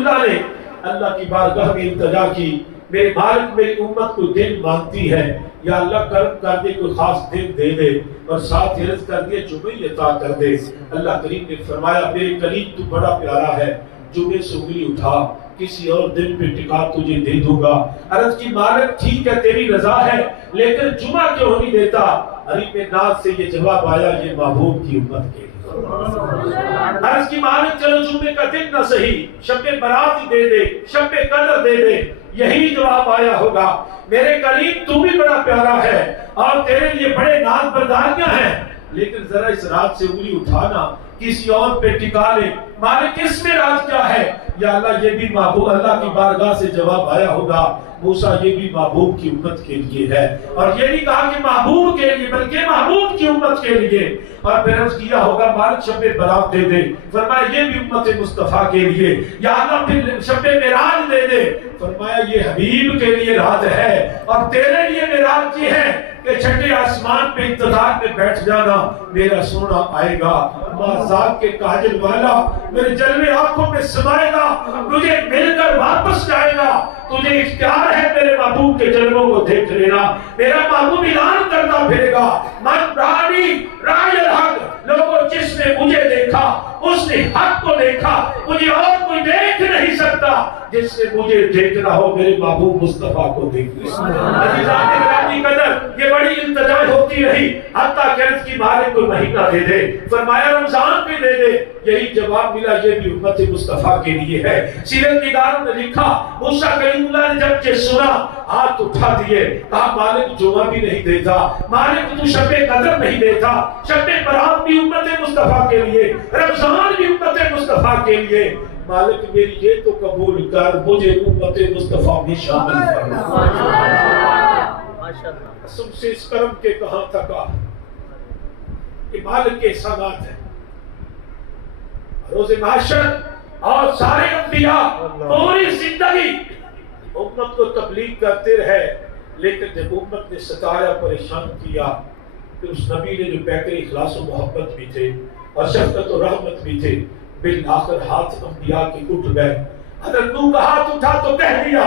اللہ نے اللہ کی بارگاہ میں التجا کی، میرے مالک میری امت کو دن مانگتی ہے، یا اللہ کرم کر دے، کوئی خاص دن دے دے، اور ساتھ ہی عرض کر دیا جمعہ عطا کر دے۔ اللہ کریم نے فرمایا میرے کلیم تو بڑا پیارا ہے، جمعے سے انگلی اٹھا، کسی اور دن پہ ٹکا تجھے دے دوں گا۔ عرض کی مالک ٹھیک ہے تیری رضا ہے، لیکن جمعہ کیوں نہیں دیتا؟ غریب ناز سے یہ جواب آیا، یہ محبوب کی امت کے لیے۔ عرض کی مالک چلو جمعے کا دن نہ صحیح، شب برات دے دے، شب قدر دے دے، یہی جواب آیا ہوگا۔ میرے کلیم تو بھی بڑا پیارا ہے اور تیرے لیے بڑے ناز برداریاں ہیں، لیکن ذرا اس رات سے انگلی اٹھانا، کسی اور پہ ٹکا لے۔ مالک اس میں راز کیا ہے؟ یا اللہ یہ بھی محبوب، اللہ کی بارگاہ سے جواب آیا ہوگا، موسیٰ یہ بھی محبوب کی امت کے لیے ہے۔ اور یہ نہیں کہا کہ محبوب کے لیے، بلکہ محبوب کی امت کے لیے۔ اور پھر عرض کیا ہوگا مالک شب برات دے دے، فرمایا یہ بھی امت مصطفیٰ کے لیے۔ یا اللہ پھر شب معراج دے دے، فرمایا یہ حبیب کے لیے رات ہے، اور تیرے لیے معراج یہ ہے کہ چھٹے آسمان پہ انتظار میں بیٹھ جانا، میرا سونا آئے گا، مازاد کے کاجل والا میرے جلوے آنکھوں میں سمائے گا، مجھے مل کر واپس جائے گا۔ تجھے اختیار ہے میرے محبوب کے جلووں کو دیکھ لینا، میرا محبوب اعلان کرتا پھرے گا، من رانی رائے الحق، لوگوں جس نے مجھے دیکھا اس نے حق کو دیکھا، مجھے اور کوئی دیکھ نہیں سکتا، جس نے مجھے دیکھنا ہو میرے محبوب مصطفیٰ کو دیکھنا۔ عزیزان گرامی قدر، یہ بڑی التجا ہوتی رہی، حتیٰ کہ عرض کی مالک کو مہینہ دے دے، فرمایا رمضان بھی دے دے، یہی جواب ملا، یہ بھی امت مصطفیٰ کے لیے ہے۔ سیرت نگاروں نے لکھا، موسیٰ کلیم اللہ نے جب یہ سنا ہاتھ اٹھا دیے، کہا مالک جمعہ بھی نہیں دیتا، مالک تو شب قدر نہیں دیتا، شب برات بھی امت مصطفیٰ کے لیے، رمضان بھی امت مصطفیٰ کے لیے، مالک میری یہ تو قبول کر، مجھے امت مصطفیٰ میں شامل کرنا۔ قسم سے اس کرم کے کہاں تھکا کہ مالک کے احسانات ہیں۔ روز محشر اور سارے انبیاء پوری زندگی امت کو تبلیغ کرتے رہے، لیکن جب امت نے ستایا پریشان کیا، پھر اس نبی نے جو پیکر اخلاص و محبت بھی تھے اور شفقت و رحمت بھی تھے، بالآخر ہاتھ انبیاء کے اٹھ گئے۔ حضرت نوح کا ہاتھ اٹھا تو کہہ دیا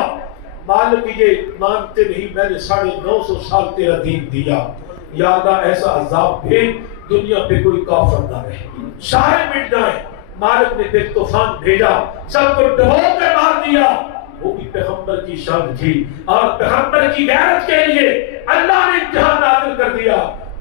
مالک یہ مانتے نہیں، میں نے 950 سال تیرا دین دیا، یا اللہ ایسا عذاب بھیج دنیا پہ کوئی کافر نہ رہے، سارے مٹ جائیں۔ مالک نے پھر طوفان بھیجا، سب کو ڈبو کے مار دیا۔ وہ بھی پیغمبر کی شان تھی، اور پیغمبر کی غیرت کے لیے اللہ نے امتحان نازل کر دیا۔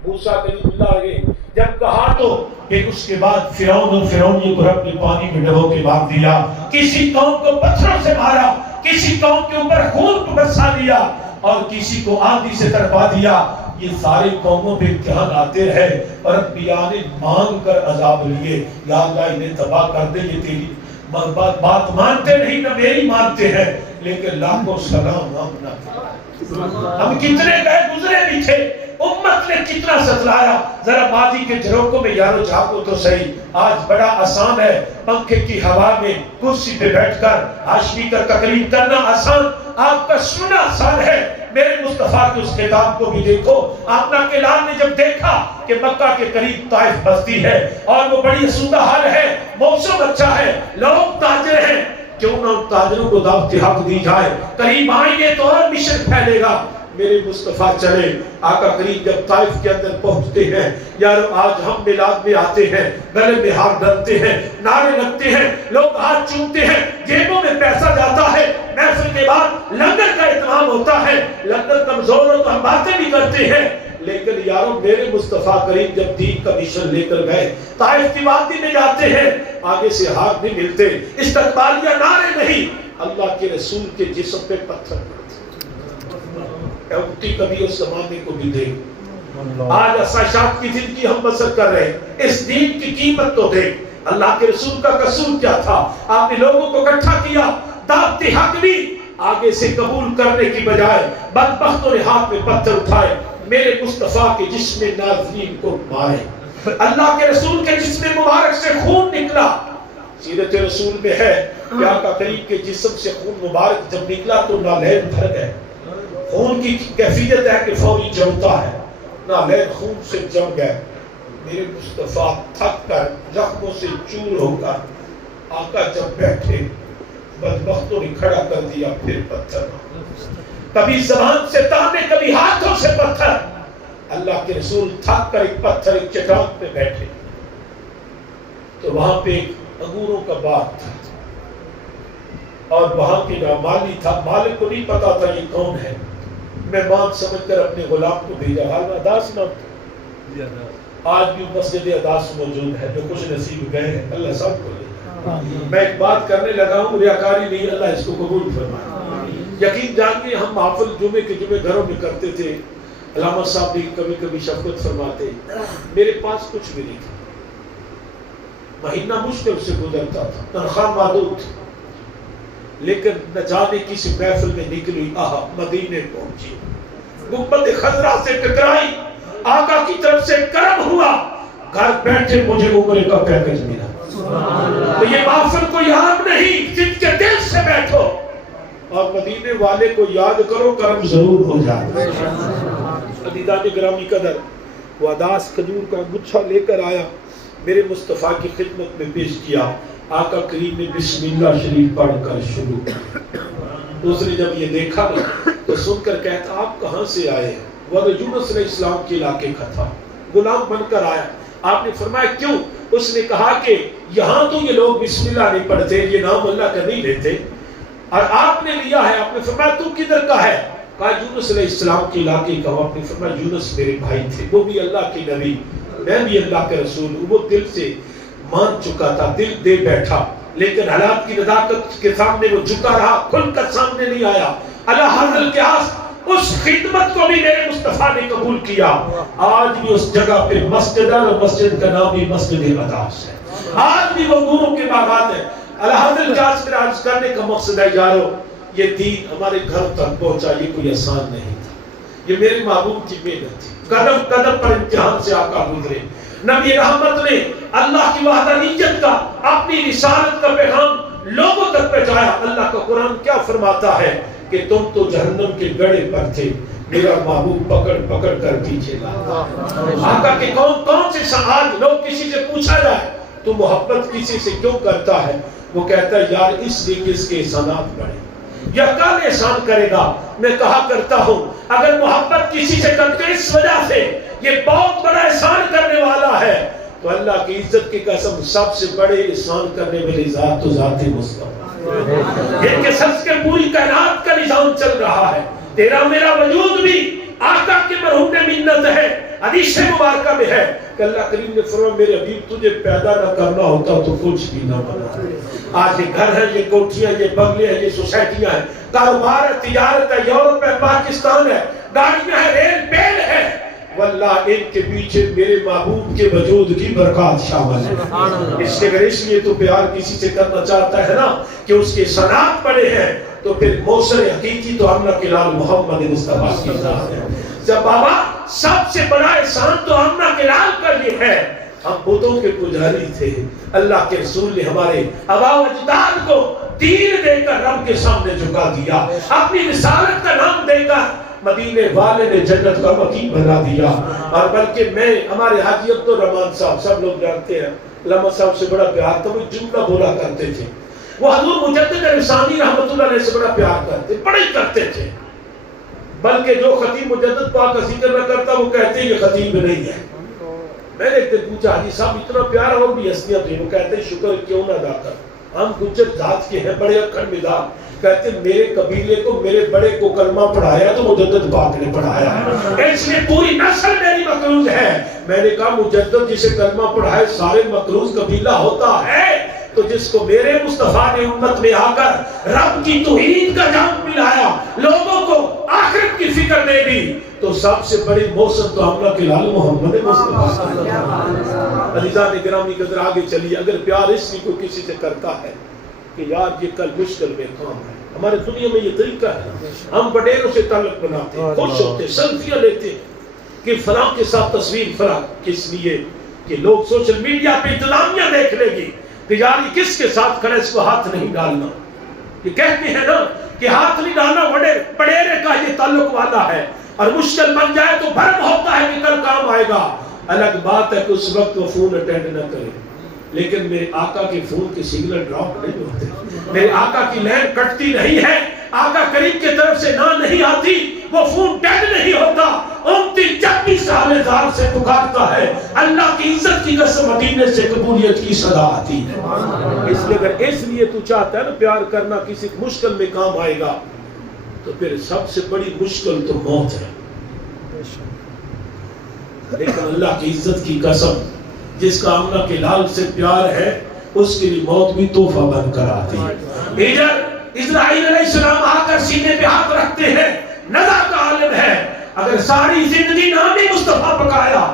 موسیٰ کلیم اللہ نے جب کہا تو کہ اس کے بعد فرعون کو رب نے پانی میں ڈبو کے مار دیا، کسی قوم کو پتھروں سے مارا، کسی قوم کے اوپر خون کو برسا دیا، اور کسی کو آندھی سے تڑپا دیا۔ یہ ساری قوموں پہ امتحان آتے رہے، اور انبیاء نے مانگ کر عذاب لیے، یا اللہ انہیں تباہ کر دے، یہ تیری بات مانتے نہیں نہ میری مانتے ہیں، لیکن لاکھوں سلام ہم کتنے گئے گزرے بھی تھے، امت نے کتنا ستلایا۔ ذرا ماضی کے جھروکوں میں یارو جھانکو تو صحیح، آج بڑا آسان ہے، پنکھے کی ہوا میں کرسی پہ بیٹھ کر ہاشمی کا تقریر کرنا آسان، آپ کا سننا آسان ہے۔ میرے مصطفیٰ کی اس کتاب کو بھی دیکھو، آپ کے لال نے جب دیکھا کہ مکہ کے قریب طائف بستی ہے اور وہ بڑی اسودہ حال ہے، موسم اچھا ہے، لوگ تاجر ہیں، کیوں نہ ان تاجروں کو دعوت حق دی جائے، قریب آئیں گے تو اور مشن پھیلے گا۔ میرے مصطفیٰ چلے، آقا کریم جب طائف کے اندر پہنچتے ہیں، یارو آج ہم میلاد میں آتے ہیں، گلے میں ہاتھ ڈالتے ہیں، نعرے لگتے ہیں، لوگ ہاتھ چومتے ہیں، جیبوں میں پیسہ جاتا ہے، محفل کے بعد لنگر کا اہتمام ہوتا ہے، لنگر کمزور ہو تو ہم باتیں بھی کرتے ہیں، لیکن یارو میرے مصطفیٰ کریم جب دین کا مشن لے کر گئے، طائف کی وادی میں جاتے ہیں، آگے سے ہاتھ نہیں ملتے، استقبالیہ نعرے نہیں، اللہ کے رسول کے جسم پہ پتھر پڑتے۔ اٹھتی کبھی اس زمانے کو بھی دیکھ، آج اساشات کی زندگی ہم بسر کر رہے ہیں، اس دین کی قیمت تو دیکھ۔ اللہ کے رسول کا قصور کیا تھا؟ آپ نے لوگوں کو اکٹھا کیا، دعوت حق بھی آگے سے قبول کرنے کی بجائے بدبختوں نے ہاتھ میں پتھر اٹھائے، میرے مصطفیٰ کے جسم نازنین کو مارے، اللہ کے رسول کے جسم مبارک سے خون نکلا۔ سیرت رسول میں ہے کہ آقا کریم کے جسم سے خون مبارک جب نکلا تو نالین بھر گئے۔ خون کی کیفیت ہے کہ فوری جمتا ہے، نالین خون سے جم گئے۔ میرے مصطفیٰ تھک کر زخموں سے چور ہو کر آقا جب بیٹھے، بدبختوں نے کھڑا کر دیا، پھر پتھر، کبھی زبان سے تانے، کبھی ہاتھوں سے پتھر۔ اللہ کے رسول تھک کر ایک پتھر، ایک چٹان پہ بیٹھے تو وہاں پہ ایک انگوروں کا باغ تھا اور وہاں کے جو مالی تھا، مالک کو نہیں پتا تھا یہ کون ہے، مہمان سمجھ کر اپنے غلام کو بھیجا۔ حال میں اداس نہ آج بھی مسجد اداس موجود ہے، جو خوش نصیب گئے ہیں اللہ سب کو لے۔ میں ایک بات کرنے لگا ہوں، ریاکاری نہیں، اللہ اس کو قبول فرمائے۔ یقین جانیے ہم محفل جمعے کے جمعے گھروں میں کرتے تھے، علامہ صاحب بھی کبھی کبھی شفقت فرماتے، میرے پاس کچھ بھی نہیں تھا، مہینہ مشکل سے گزرتا تھا، تنخواہ محدود تھی، لیکن نہ جانے کسی محفل میں نکلی، مدینے پہنچی، گنبد خضرا سے ٹکرائی، آقا کی طرف سے کرم ہوا، گھر بیٹھے مجھے عمرے کا پیکج ملا۔ تو یہ محفل کو یاد نہیں، جن کے دل سے بیٹھو اور مدینے والے کو یاد کرو، کرم ضرور ہو جائے۔ عزیزان گرامی قدر، وہ اداس کھجور کا گچھا لے کر آیا، میرے مصطفیٰ کی خدمت میں پیش کیا، آقا کریم نے بسم اللہ شریف پڑھ کر شروع کیا۔ دوسری جب یہ دیکھا تو سن کر کہتا آپ کہاں سے آئے ہیں؟ وہ یونس علیہ السلام کے علاقے کا تھا، غلام بن کر آیا۔ آپ نے فرمایا کیوں؟ اس نے کہا کہ یہاں تو یہ لوگ بسم اللہ نہیں پڑھتے، یہ نام اللہ کا نہیں لیتے، اور آپ نے لیا ہے۔ آپ نے فرمایا تو کدھر کا ہے؟ کہا یونس علیہ السلام کے علاقے کا۔ آپ نے فرمایا یونس میرے بھائی تھے، وہ بھی اللہ کے نبی، میں بھی اللہ کے رسول ہوں۔ وہ دل سے مان چکا تھا، دل دے بیٹھا، لیکن حالات کی نزاکت کے سامنے وہ جھکا رہا، کھل کر سامنے نہیں آیا۔ اللہ حضرت کے آس اس خدمت کو بھی میرے مصطفیٰ نے قبول کیا۔ آج بھی اس جگہ پہ مسجد ہے اور مسجد کا نام بھی مسجد اداس ہے۔ آج بھی وہ انگوروں کے باغات ہیں۔ اللہ حضرت کے آس میں عرض کرنے کا مقصد ہے یارو، یہ دین ہمارے گھر تک پہنچا، یہ کوئی آسان نہیں تھا، یہ میرے محبوب کی محنت تھی۔ قدم قدم پر امتحان سے آقا گزرے، نبی رحمت نے اللہ کی وحدانیت کا، اپنی رسالت کا پیغام لوگوں تک پہنچایا۔ اللہ کا قرآن کیا فرماتا ہے کہ تم تو جہنم کے گڑھے پر تھے، میرا محبوب پکڑ پکڑ کر پیچھے لایا۔ آقا کے کون سے آج لوگ کسی سے پوچھا جائے تو محبت کسی سے کیوں کرتا ہے، وہ کہتا ہے یار اس لیے کس کے احسانات بڑھے، یا کل احسان کرے گا۔ میں کہا کرتا ہوں اگر محبت کسی سے کرتے اس وجہ سے یہ بہت بڑا احسان کرنے والا ہے، تو اللہ کی عزت کی قسم سب سے بڑے احسان کرنے والی ذات تو ذات مصطفیٰ، جن کے سب کے پوری کائنات کا نظام چل رہا ہے۔ تیرا میرا وجود بھی آقا کے مرہون منت ہے۔ حدیث مبارکہ میں ہے کہ اللہ کریم نے فرمایا میرے حبیب تجھے پیدا نہ کرنا ہوتا تو کچھ بھی نہ بنا۔ آج یہ گھر ہے، یہ کوٹھیاں، یہ بنگلے ہیں، یہ سوسائٹیاں ہیں، کاروبار ہے، تجارت ہے، یورپ ہے، پاکستان ہے، گاڑیاں ہیں، ریل بیل ہے، واللہ ان کے پیچھے میرے محبوب کے وجود کی برکات شامل ہے۔ اس لیے تو پیار کسی سے کرنا چاہتا ہے نا کہ اس کے صنعت بڑے ہیں، تو پھر موصل حقیقی تو ہم کے لال محمد مصطفیٰ کی ذات ہے۔ جب بابا سب سے بڑا احسان تو ہم کے لال کا یہ ہے، ہم بتوں کے پجاری تھے، اللہ کے رسول نے ہمارے آباء و اجداد کو دین دے کر رب کے سامنے جھکا دیا، اپنی رسالت کا نام دے کر مدینے والے نے جنت کا وکیل بنا دیا۔ اور بلکہ میں ہمارے حاجی عبدالرحمان صاحب سب لوگ جانتے ہیں، علامہ صاحب سے بڑا پیار تھا، وہ جملہ بولا کرتے تھے، وہ حضور مجدد رسانی رحمت اللہ علیہ سے بڑا پیار کرتے، بڑا ہی کرتے تھے، بلکہ جو خطیب مجدد پاک کا ذکر نہ کرتا وہ کہتے ہیں یہ خطیب نہیں ہے۔ میں نے ایک دن پوچھا حاجی صاحب اتنا پیار اور بھی ہستیاں تھیں، وہ کہتے ہیں شکر کیوں نہ ادا کر، ہم گجر ذات کے ہیں، بڑے اکھڑ مزاج، کہتے میرے قبیلے کو میرے بڑے کو کلمہ پڑھایا تو مجدد پاک نے پڑھایا ہے، اس لیے پوری نسل میری مقروض ہے۔ میں نے کہا مجدد جسے کلمہ پڑھائے سارے مقروض قبیلہ ہوتا ہے، تو جس کو میرے مصطفیٰ نے امت میں آ کر رب کی توحید کا جام پلایا، لوگوں کو آخرت کی فکر دے دی، تو سب سے بڑی موسم تو ہم کے لال محمد مصطفیٰ۔ عزیزان گرامی قدر آگے چلیے، اگر پیار اس لیے کوئی کسی سے کرتا ہے کہ یار یہ کل مشکل میں کام ہے، ہمارے دنیا میں یہ طریقہ ہے، ہم بڑیروں سے تعلق بناتے ہیں، خوش ہوتے ہیں، سیلفیاں لیتے ہیں کہ فلاں کے ساتھ تصویر فلاں، کس لیے کہ لوگ سوشل میڈیا پہ انتظامیہ دیکھ لے گی کہ یار یہ کس کے ساتھ کھڑے، اس کو ہاتھ نہیں ڈالنا، یہ کہتے ہیں نا کہ ہاتھ نہیں ڈالنا، بڑیرے کا یہ تعلق والا ہے، اور مشکل بن جائے تو بھرم ہوتا ہے کہ کل کام آئے گا۔ الگ بات ہے کہ اس وقت وہ فون اٹینڈ نہ کرے، لیکن میرے آقا کے فون کے سگنل ڈراپ نہیں ہوتے، میرے آقا کی لین کٹتی نہیں ہے، آقا کریم کی طرف سے نہ نہیں آتی، وہ فون ڈیڈ نہیں ہوتا، امتی جب بھی سارے دار سے پکارتا ہے اللہ کی عزت کی قسم مدینے سے قبولیت کی صدا آتی ہے۔ اس لیے اگر اس لیے تو چاہتا ہے نا پیار کرنا کسی مشکل میں کام آئے گا، تو پھر سب سے بڑی مشکل تو موت ہے، لیکن اللہ کی عزت کی قسم جس کا آمنہ کے لال سے پیار ہے اس کے لیے موت بھی تحفہ بن کر آتی ہے۔ ادھر اسرائیل علیہ السلام آ کر سینے پہ ہاتھ رکھتے ہیں، نزا کا عالم ہے، اگر ساری زندگی نامی مصطفیٰ پکایا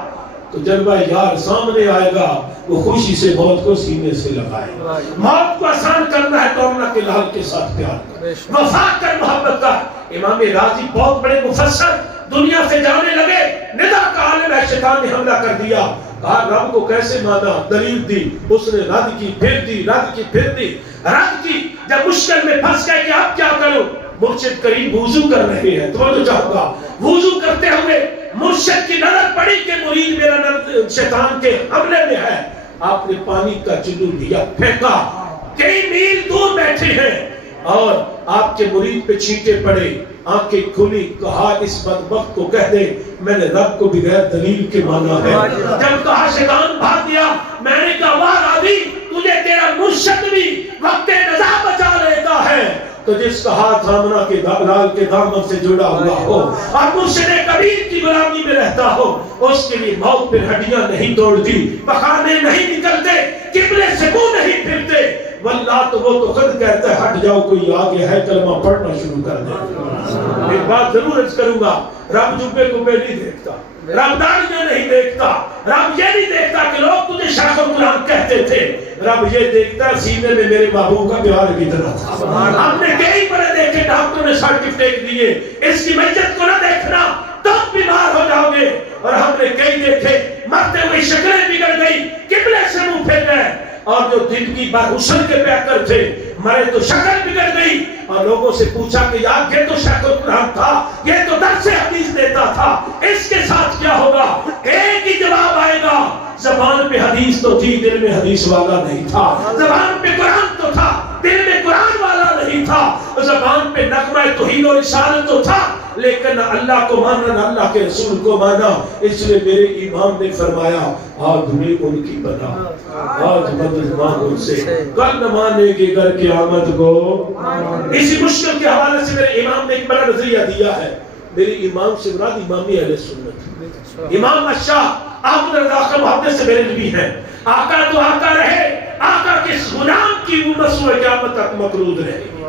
تو جلوہ یار سامنے آئے گا، وہ خوشی سے موت کو سینے سے لگائے گا۔ موت کو آسان کرنا ہے تو آمنہ کے لال کے ساتھ پیار کر، وفا کر، محبت کر۔ امام راضی بہت بڑے مفسر دنیا سے جانے لگے، ندا کا عالم ہے، شیطان نے حملہ کر دیا، کہا رب کو کیسے مانا، دلیل دی، اس نے رد کی پھر دی، رد کی پھر دی، رد کی، جب مشکل میں پھنس گئے کہ اب کیا کروں، مرشد کریم وضو کر رہے ہیں، تو میں چاہوں گا وضو کرتے ہوئے مرشد کی نظر پڑی کہ مرید میرا شیطان کے حملے میں ہے، آپ نے پانی کا چلو لیا، پھینکا، کئی میل دور بیٹھے ہیں اور آپ کے مرید پہ چھینٹے پڑے، آنکھیں کھلی، کہا اس بدبخت کو کہہ دے میں نے رب کو بغیر دلیل کے مانا ہے۔ جب کہا شیطان بھاگ گیا، میں نے کہا واہ راضی تجھے تیرا مرشد بھی وقت نزا بچا لیتا ہے، تو جس کا ہاتھ آمنہ کے لال کے دامن سے جڑا ہوا ہو اور مرشد کبیر کی غلامی میں رہتا ہو، اس کے لیے موت پہ ہڈیاں نہیں توڑتی، بخانے نہیں نکلتے، قبلے سے منہ نہیں پھرتے، واللہ تو وہ تو خود کہتا ہے ہٹ جاؤ کوئی آگے ہے کلمہ پڑھنا شروع کر دے۔ ایک بات ضرور عرض کروں گا، رب جبے کو میں نہیں دیکھتا، رب داڑیاں نہیں دیکھتا، رب یہ نہیں دیکھتا کہ لوگ تجھے شیخ القرآن کہتے تھے، رب یہ دیکھتا سینے میں میرے محبوب کا پیار کتنا تھا۔ ہم نے کئی بڑے دیکھے ڈاکٹر نے سرٹیفکیٹ دیے، اس کی میت کو نہ دیکھنا تب بیمار ہو جاؤ گے، اور ہم نے کئی دیکھے مرتے ہوئے شکلیں بگڑ گئی، قبلے سے منہ پھیر گئے، اور جو زندگی بھر حسن کے پیکر تھے مرے تو شکل بگڑ گئی، اور لوگوں سے پوچھا کہ یار یہ تو شیخ القرآن تھا، یہ تو درس حدیث دیتا تھا، اس کے ساتھ کیا ہوگا؟ ایک ہی جواب آئے گا، زبان پہ حدیث تو تھی دل میں حدیث والا نہیں تھا، زبان پہ قرآن تو تھا دل میں قرآن والا نہیں تھا، زبان پہ نغمہ توحید و رسالت تو تھا لیکن اللہ کو مانا نہ اللہ کے رسول کو مانا۔ اس لیے میرے امام نے فرمایا آج میں ان کی پناہ، آج مدد مانگ ان سے، کل نہ مانے گے گر قیامت کو۔ اسی مشکل کے حوالے سے میرے امام نے ایک بڑا نظریہ دیا ہے، میرے امام سے مراد امامی اہل سنت، امام الشاہ احمد رضا خان محدث سے میرے نبی ہیں، آقا تو آقا رہے، آقا کے غلام کی امت سوئے قیامت تک مقرود رہے۔